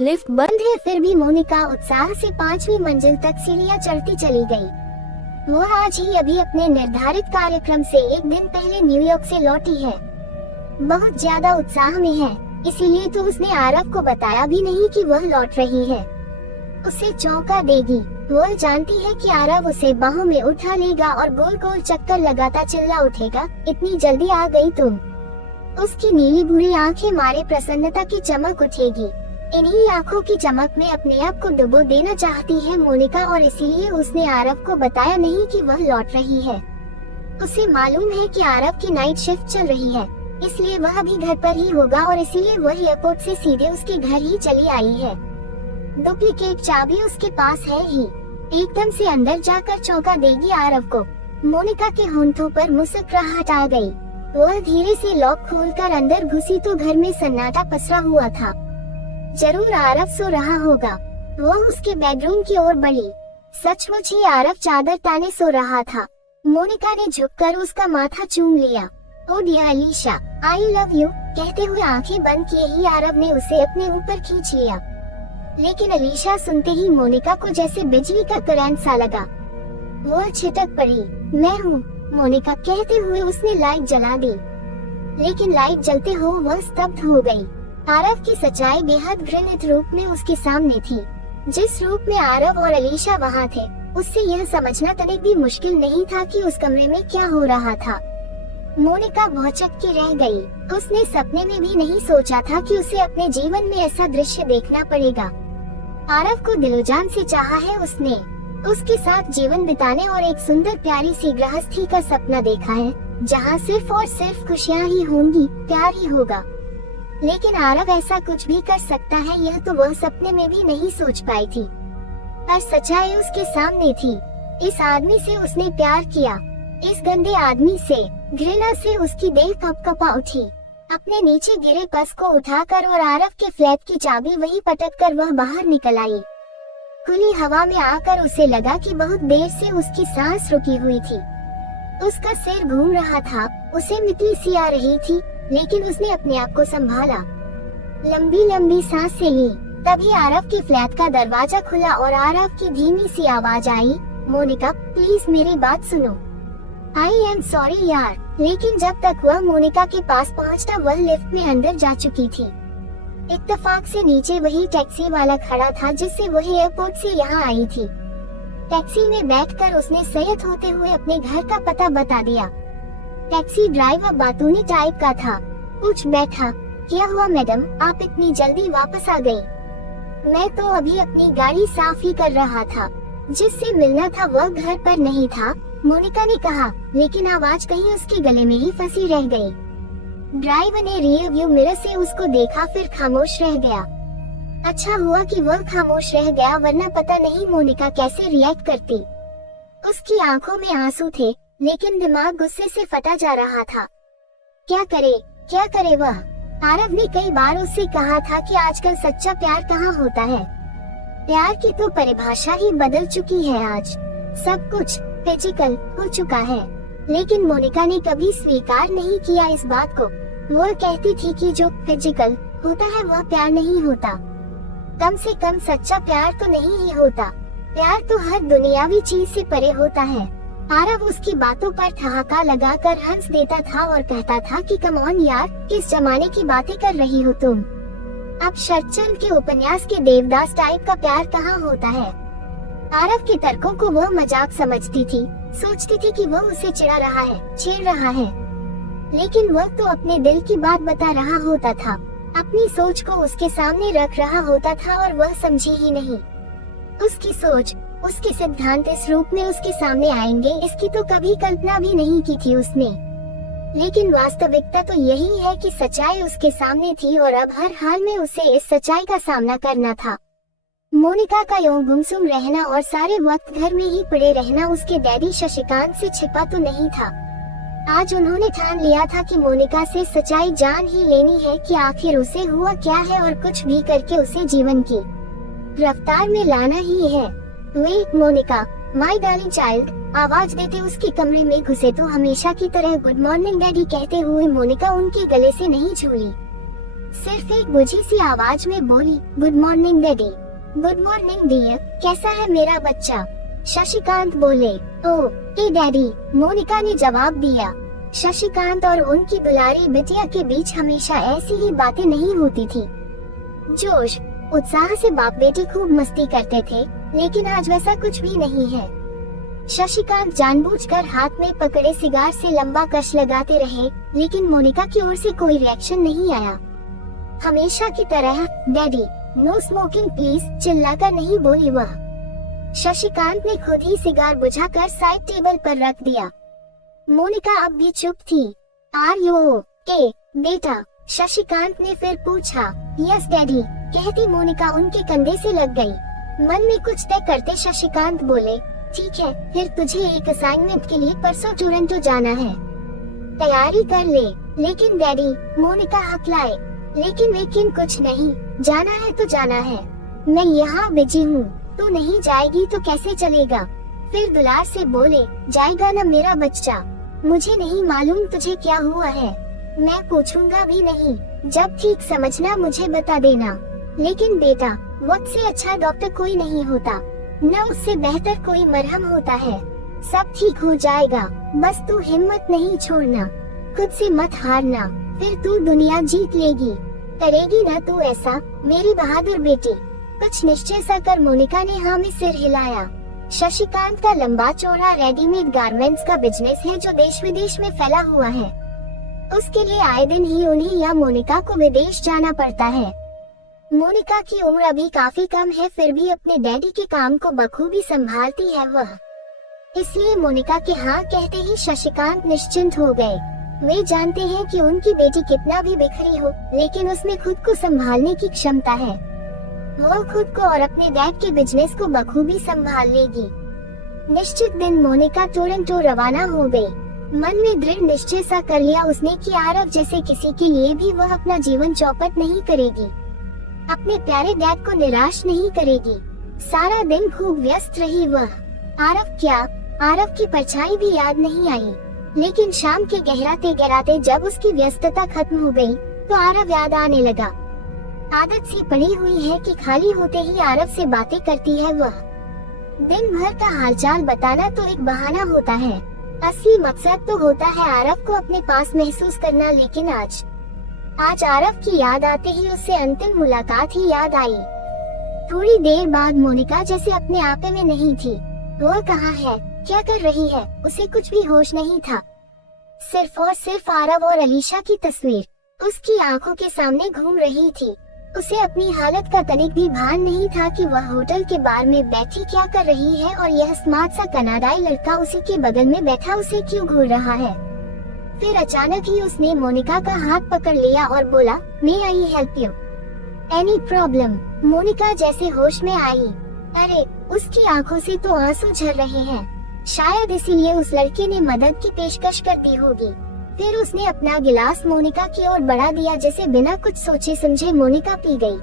Lift बंद है, फिर भी मोनिका उत्साह से 5वीं मंजिल तक सीढ़ियां चढ़ती चली गई। वो आज ही अभी अपने निर्धारित कार्यक्रम से एक दिन पहले न्यूयॉर्क से लौटी है। बहुत ज्यादा उत्साह में है, इसीलिए तो उसने आरव को बताया भी नहीं कि वह लौट रही है। उसे चौंका देगी। वो जानती है कि आरव उसे बाहों में उठा लेगा और गोल गोल चक्कर लगाता चिल्ला उठेगा, इतनी जल्दी आ गई तुम। उसकी नीली भूरी आंखें मारे प्रसन्नता की चमक उठेगी। इन्हीं आंखों की चमक में अपने आप को डुबो देना चाहती है मोनिका, और इसीलिए उसने आरव को बताया नहीं कि वह लौट रही है। उसे मालूम है कि आरव की नाइट शिफ्ट चल रही है, इसलिए वह अभी घर पर ही होगा और इसीलिए वह एयरपोर्ट से सीधे उसके घर ही चली आई है। डुप्लीकेट चाबी उसके पास है ही। एकदम से अंदर जाकर चौंका देगी आरव को। मोनिका के होंठों पर मुस्कुराहट आ गई। वह धीरे से लॉक खोलकर अंदर घुसी तो घर में सन्नाटा पसरा हुआ था। जरूर आरव सो रहा होगा। वह उसके बेडरूम की ओर बढ़ी। सचमुच ही आरव चादर ताने सो रहा था। मोनिका ने झुककर उसका माथा चूम लिया। Oh dear Alisha, I love you कहते हुए आंखें बंद किए ही आरव ने उसे अपने ऊपर खींच लिया। लेकिन अलीशा सुनते ही मोनिका को जैसे बिजली का करंट सा लगा। वह छिटक पड़ी। मैं हूँ, मोनिका कहते हुए उसने लाइट जला दी। लेकिन लाइट जलते हो वह स्तब्ध हो गई। आरव की सच्चाई बेहद घृणित रूप में उसके सामने थी। जिस रूप में आरव और अलीशा वहाँ थे, उससे यह समझना तनिक भी मुश्किल नहीं था कि उस कमरे में क्या हो रहा था। मोनिका भौचक के रह गई। उसने सपने में भी नहीं सोचा था कि उसे अपने जीवन में ऐसा दृश्य देखना पड़ेगा। आरव को दिलोजान से चाहा है उसने। उसके साथ जीवन बिताने और एक सुंदर प्यारी सी गृहस्थी का सपना देखा है, जहाँ सिर्फ और सिर्फ खुशियाँ ही होंगी, प्यार ही होगा। लेकिन आरव ऐसा कुछ भी कर सकता है, यह तो वह सपने में भी नहीं सोच पाई थी। पर सच्चाई उसके सामने थी। इस आदमी से उसने प्यार किया। इस गंदे आदमी से घृणा से उसकी दिल कपकपा उठी। अपने नीचे गिरे पर्स को उठाकर और आरव के फ्लैट की चाबी वही पटक कर वह बाहर निकल आई। खुली हवा में आकर उसे लगा कि बहुत देर से उसकी सांस रुकी हुई थी। उसका सिर घूम रहा था, उसे मिट्टी सी आ रही थी, लेकिन उसने अपने आप को संभाला। लंबी लंबी सांस से ली। तभी आरव के फ्लैट का दरवाजा खुला और आरव की धीमी सी आवाज आई, मोनिका प्लीज मेरी बात सुनो। आई एम सॉरी यार। लेकिन जब तक वह मोनिका के पास पहुंचता, वह लिफ्ट में अंदर जा चुकी थी। इत्तेफाक से नीचे वही टैक्सी वाला खड़ा था जिससे वह एयरपोर्ट से यहाँ आई थी। टैक्सी में बैठकर उसने सैयद होते हुए अपने घर का पता बता दिया। टैक्सी ड्राइवर बातूनी टाइप का था। पूछ बैठा, क्या हुआ मैडम, आप इतनी जल्दी वापस आ गई? मैं तो अभी अपनी गाड़ी साफ ही कर रहा था। जिससे मिलना था वह घर पर नहीं था, मोनिका ने कहा, लेकिन आवाज कहीं उसके गले में ही फंसी रह गई। ड्राइवर ने रियर व्यू मिरर से उसको देखा, फिर खामोश रह गया। अच्छा हुआ कि वह खामोश रह गया, वरना पता नहीं मोनिका कैसे रिएक्ट करती। उसकी आंखों में आंसू थे, लेकिन दिमाग गुस्से से फटा जा रहा था। क्या करे वह? आरव ने कई बार उससे कहा था कि आजकल सच्चा प्यार कहाँ होता है। प्यार की तो परिभाषा ही बदल चुकी है। आज सब कुछ फिजिकल हो चुका है। लेकिन मोनिका ने कभी स्वीकार नहीं किया इस बात को। वह कहती थी कि जो फिजिकल होता है वह प्यार नहीं होता। कम से कम सच्चा प्यार तो नहीं ही होता। प्यार तो हर दुनियावी चीज से परे होता है। आरव उसकी बातों पर ठहाका लगाकर हंस देता था और कहता था कि कम ऑन यार, किस जमाने की बातें कर रही हो तुम? अब शरतचंद के उपन्यास के देवदास टाइप का प्यार कहाँ होता है? आरव के तर्कों को वह मजाक समझती थी। सोचती थी कि वह उसे चिढ़ा रहा है, छेड़ रहा है। लेकिन वह तो अपने दिल की बात बता रहा होता था, अपनी सोच को उसके सामने रख रहा होता था और वह समझी ही नहीं। उसकी सोच, उसके सिद्धांत इस रूप में उसके सामने आएंगे, इसकी तो कभी कल्पना भी नहीं की थी उसने। लेकिन वास्तविकता तो यही है कि सच्चाई उसके सामने थी और अब हर हाल में उसे इस सच्चाई का सामना करना था। मोनिका का यूं गुमसुम रहना और सारे वक्त घर में ही पड़े रहना उसके डैडी शशिकांत से छिपा तो नहीं था। आज उन्होंने ठान लिया था कि मोनिका से सच्चाई जान ही लेनी है कि आखिर उसे हुआ क्या है और कुछ भी करके उसे जीवन की रफ्तार में लाना ही है। Wait Monica, my darling child, आवाज देते उसके कमरे में घुसे तो हमेशा की तरह गुड मॉर्निंग डैडी कहते हुए मोनिका उनके गले से नहीं छूली। सिर्फ एक बुझी सी आवाज में बोली, good morning daddy. Good morning dear, कैसा है मेरा बच्चा? शशिकांत बोले। ओह ए डैडी, मोनिका ने जवाब दिया। शशिकांत और उनकी दुलारी बिटिया के बीच हमेशा ऐसी ही बातें नहीं होती थी। जोश उत्साह से बाप बेटी खूब मस्ती करते थे, लेकिन आज वैसा कुछ भी नहीं है। शशिकांत जानबूझकर हाथ में पकड़े सिगार से लंबा कश लगाते रहे, लेकिन मोनिका की ओर से कोई रिएक्शन नहीं आया। हमेशा की तरह, डैडी नो स्मोकिंग प्लीज, चिल्लाकर नहीं बोली वह। शशिकांत ने खुद ही सिगार बुझाकर साइड टेबल पर रख दिया। मोनिका अब भी चुप थी। आर यू ओके बेटा? शशिकांत ने फिर पूछा। यस डैडी, कहती मोनिका उनके कंधे से लग गई। मन में कुछ तय करते शशिकांत बोले, ठीक है, फिर तुझे एक असाइनमेंट के लिए परसों टोरंटो जाना है, तैयारी कर ले। लेकिन डैडी, मोनिका हकलाए। लेकिन कुछ नहीं, जाना है तो जाना है। मैं यहाँ बिजी हूँ, तू नहीं जाएगी तो कैसे चलेगा? फिर दुलार से बोले, जाएगा ना मेरा बच्चा। मुझे नहीं मालूम तुझे क्या हुआ है, मैं पूछूंगा भी नहीं। जब ठीक समझना मुझे बता देना। लेकिन बेटा, वक्त से अच्छा डॉक्टर कोई नहीं होता, न उससे बेहतर कोई मरहम होता है। सब ठीक हो जाएगा, बस तू हिम्मत नहीं छोड़ना, खुद से मत हारना, फिर तू दुनिया जीत लेगी। करेगी ना तू ऐसा, मेरी बहादुर बेटी? कुछ निश्चय सा कर मोनिका ने हाँ में सिर हिलाया। शशिकांत का लंबा चौड़ा रेडीमेड गारमेंट्स का बिजनेस है जो देश विदेश में फैला हुआ है। उसके लिए आए दिन ही उन्हें या मोनिका को विदेश जाना पड़ता है। मोनिका की उम्र अभी काफी कम है, फिर भी अपने डैडी के काम को बखूबी संभालती है वह। इसलिए मोनिका के हाँ कहते ही शशिकांत निश्चिंत हो गए। वे जानते हैं कि उनकी बेटी कितना भी बिखरी हो, लेकिन उसमें खुद को संभालने की क्षमता है। वो खुद को और अपने डैड के बिजनेस को बखूबी संभाल लेगी। निश्चित दिन मोनिका टोरंटो रवाना हो गई। मन में दृढ़ निश्चय सा कर लिया उसने कि आरव जैसे किसी के लिए भी वह अपना जीवन चौपट नहीं करेगी, अपने प्यारे डैड को निराश नहीं करेगी। सारा दिन खूब व्यस्त रही वह। आरव क्या, आरव की परछाई भी याद नहीं आई। लेकिन शाम के गहराते गहराते जब उसकी व्यस्तता खत्म हो गई, तो आरव याद आने लगा। आदत सी पड़ी हुई है कि खाली होते ही आरव से बातें करती है वह। दिन भर का हालचाल बताना तो एक बहाना होता है, असली मकसद तो होता है आरव को अपने पास महसूस करना। लेकिन आज आरव की याद आते ही उससे अंतिम मुलाकात ही याद आई। थोड़ी देर बाद मोनिका जैसे अपने आपे में नहीं थी। वह कहाँ है, क्या कर रही है, उसे कुछ भी होश नहीं था। सिर्फ और सिर्फ आरव और अलीशा की तस्वीर उसकी आंखों के सामने घूम रही थी। उसे अपनी हालत का तनिक भी भान नहीं था कि वह होटल के बार में बैठी क्या कर रही है और यह स्मार्ट सा कनाडाई लड़का उसी के बगल में बैठा उसे क्यों घूर रहा है। फिर अचानक ही उसने मोनिका का हाथ पकड़ लिया और बोला, may I help you? Any problem? Monica जैसे होश में आई। अरे, उसकी आंखों से तो आंसू झर रहे हैं। शायद इसीलिए उस लड़के ने मदद की पेशकश कर दी होगी। फिर उसने अपना गिलास मोनिका की ओर बढ़ा दिया, जैसे बिना कुछ सोचे समझे मोनिका पी गई।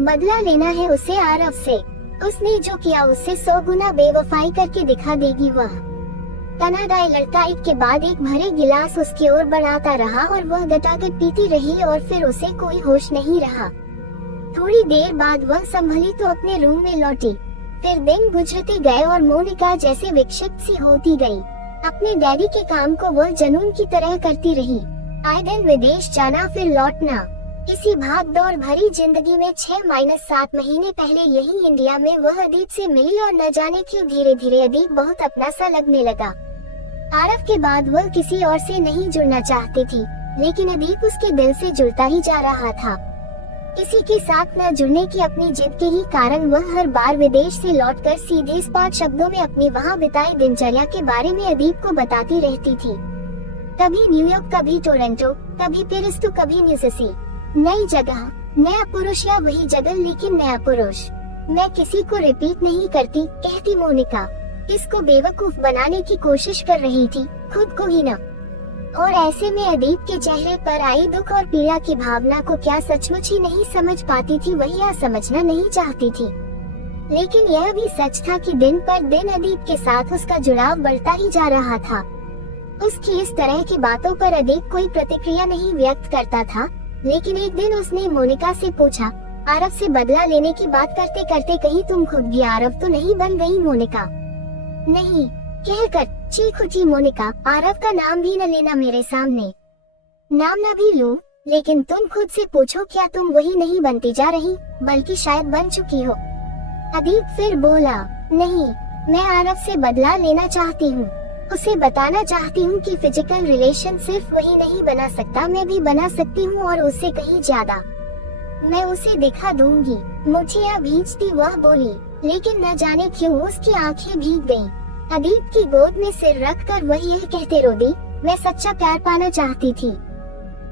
बदला लेना है उसे आरव से। उसने जो किया उससे 100 गुना बेवफाई करके दिखा देगी वह। कनाडाई लड़का एक के बाद एक भरे गिलास उसकी ओर बढ़ाता रहा और वह गटागट पीती रही और फिर उसे कोई होश नहीं रहा। थोड़ी देर बाद वह संभली तो अपने रूम में लौटी। फिर दिन गुजरते गए और मोनिका जैसे विक्षिप्त सी होती गई। अपने डैडी के काम को वह जुनून की तरह करती रही। आए दिन विदेश जाना फिर लौटना। इसी भाग दौड़ भरी जिंदगी में 6-7 महीने पहले यही इंडिया में वह अदीप से मिली और न जाने क्यों धीरे धीरे अदीप बहुत अपना सा लगने लगा। आरव के बाद वह किसी और से नहीं जुड़ना चाहती थी, लेकिन अदीप उसके दिल से जुड़ता ही जा रहा था। किसी के साथ न जुड़ने की अपनी जिद के ही कारण वह हर बार विदेश से लौटकर सीधे स्पष्ट शब्दों में अपनी वहाँ बिताई दिनचर्या के बारे में अदीप को बताती रहती थी। कभी न्यूयॉर्क, कभी टोरंटो, कभी पेरिस तो कभी न्यूजर्सी। नई जगह, नया पुरुष या वही जगह लेकिन नया पुरुष। मैं किसी को रिपीट नहीं करती, कहती मोनिका। इसको बेवकूफ बनाने की कोशिश कर रही थी, खुद को ही न। और ऐसे में अदीप के चेहरे पर आई दुख और पीड़ा की भावना को क्या सचमुच ही नहीं समझ पाती थी, वही या समझना नहीं चाहती थी। लेकिन यह भी सच था कि दिन पर दिन अदीप के साथ उसका जुड़ाव बढ़ता ही जा रहा था। उसकी इस तरह की बातों पर अदीप कोई प्रतिक्रिया नहीं व्यक्त करता था, लेकिन एक दिन उसने मोनिका से पूछा, आरव से बदला लेने की बात करते करते कहीं तुम खुद भी आरव तो नहीं बन गई मोनिका? नहीं, कहकर चीख उठी मोनिका, आरव का नाम भी न लेना मेरे सामने। नाम न भी लूं, लेकिन तुम खुद से पूछो, क्या तुम वही नहीं बनती जा रही, बल्कि शायद बन चुकी हो? अदीप फिर बोला, नहीं, मैं आरव से बदला लेना चाहती हूँ। उसे बताना चाहती हूँ कि फिजिकल रिलेशन सिर्फ वही नहीं बना सकता, मैं भी बना सकती हूँ, और उससे कहीं ज्यादा। मैं उसे दिखा दूंगी। मुझे अब भीजती वह बोली, लेकिन न जाने क्यों उसकी आंखें भीग गईं। अदीप की गोद में सिर रखकर वह यह कहते रो दी, मैं सच्चा प्यार पाना चाहती थी।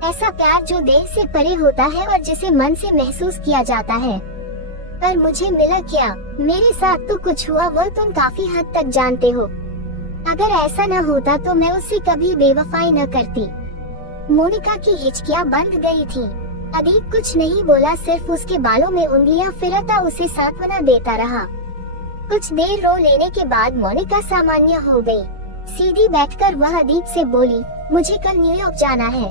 ऐसा प्यार जो देह से परे होता है और जिसे मन से महसूस किया जाता है। पर मुझे मिला क्या? मेरे साथ तो कुछ हुआ, वह तुम काफी हद तक जानते हो। अगर ऐसा न होता तो मैं उससे कभी बेवफाई न करती। मोनिका की हिचकियां बंद गई थी। अदीप कुछ नहीं बोला, सिर्फ उसके बालों में उंगलियां फिरता उसे सांत्वना देता रहा। कुछ देर रो लेने के बाद मोनिका सामान्य हो गई। सीधी बैठकर वह अदीप से बोली, मुझे कल न्यूयॉर्क जाना है।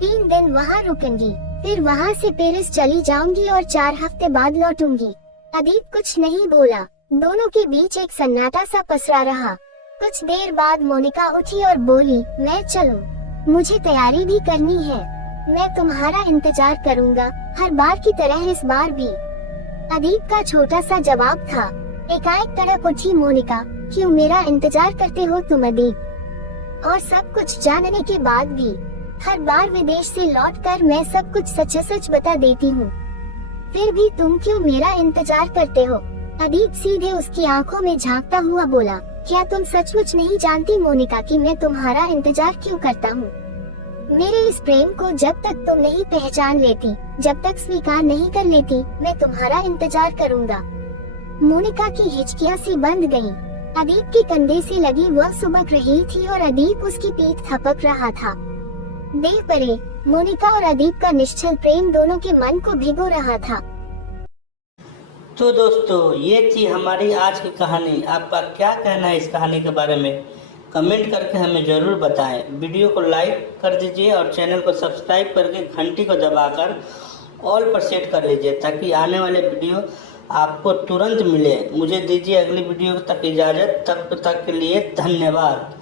3 दिन वहाँ रुकूंगी, फिर वहाँ से पेरिस चली जाऊंगी और 4 हफ्ते बाद लौटूंगी। अदीप कुछ नहीं बोला। दोनों के बीच एक सन्नाटा सा पसरा रहा। कुछ देर बाद मोनिका उठी और बोली, मैं चलूं? मुझे तैयारी भी करनी है। मैं तुम्हारा इंतजार करूंगा, हर बार की तरह इस बार भी। अदीप का छोटा सा जवाब था। एकाएक तड़प उठी मोनिका, क्यों मेरा इंतजार करते हो तुम अदीप? और सब कुछ जानने के बाद भी हर बार विदेश से लौटकर मैं सब कुछ सच सच बता देती हूँ, फिर भी तुम क्यों मेरा इंतजार करते हो? अदीप सीधे उसकी आंखों में झांकता हुआ बोला, क्या तुम सचमुच नहीं जानती मोनिका कि मैं तुम्हारा इंतजार क्यों करता हूँ? मेरे इस प्रेम को जब तक तुम नहीं पहचान लेती, जब तक स्वीकार नहीं कर लेती, मैं तुम्हारा इंतजार करूँगा। मोनिका की हिचकियां सी बंद गईं। अदीप के कंधे से लगी वह सुबक रही थी और अदीप उसकी पीठ थपक रहा था। देह परे मोनिका और अदीप का निश्चल प्रेम दोनों के मन को भिगो रहा था। तो दोस्तों, ये थी हमारी आज की कहानी। आपका क्या कहना है इस कहानी के बारे में? कमेंट करके हमें ज़रूर बताएं। वीडियो को लाइक कर दीजिए और चैनल को सब्सक्राइब करके घंटी को दबाकर ऑल पर सेट कर लीजिए, ताकि आने वाले वीडियो आपको तुरंत मिले। मुझे दीजिए अगली वीडियो तक इजाज़त, तब तक के लिए धन्यवाद।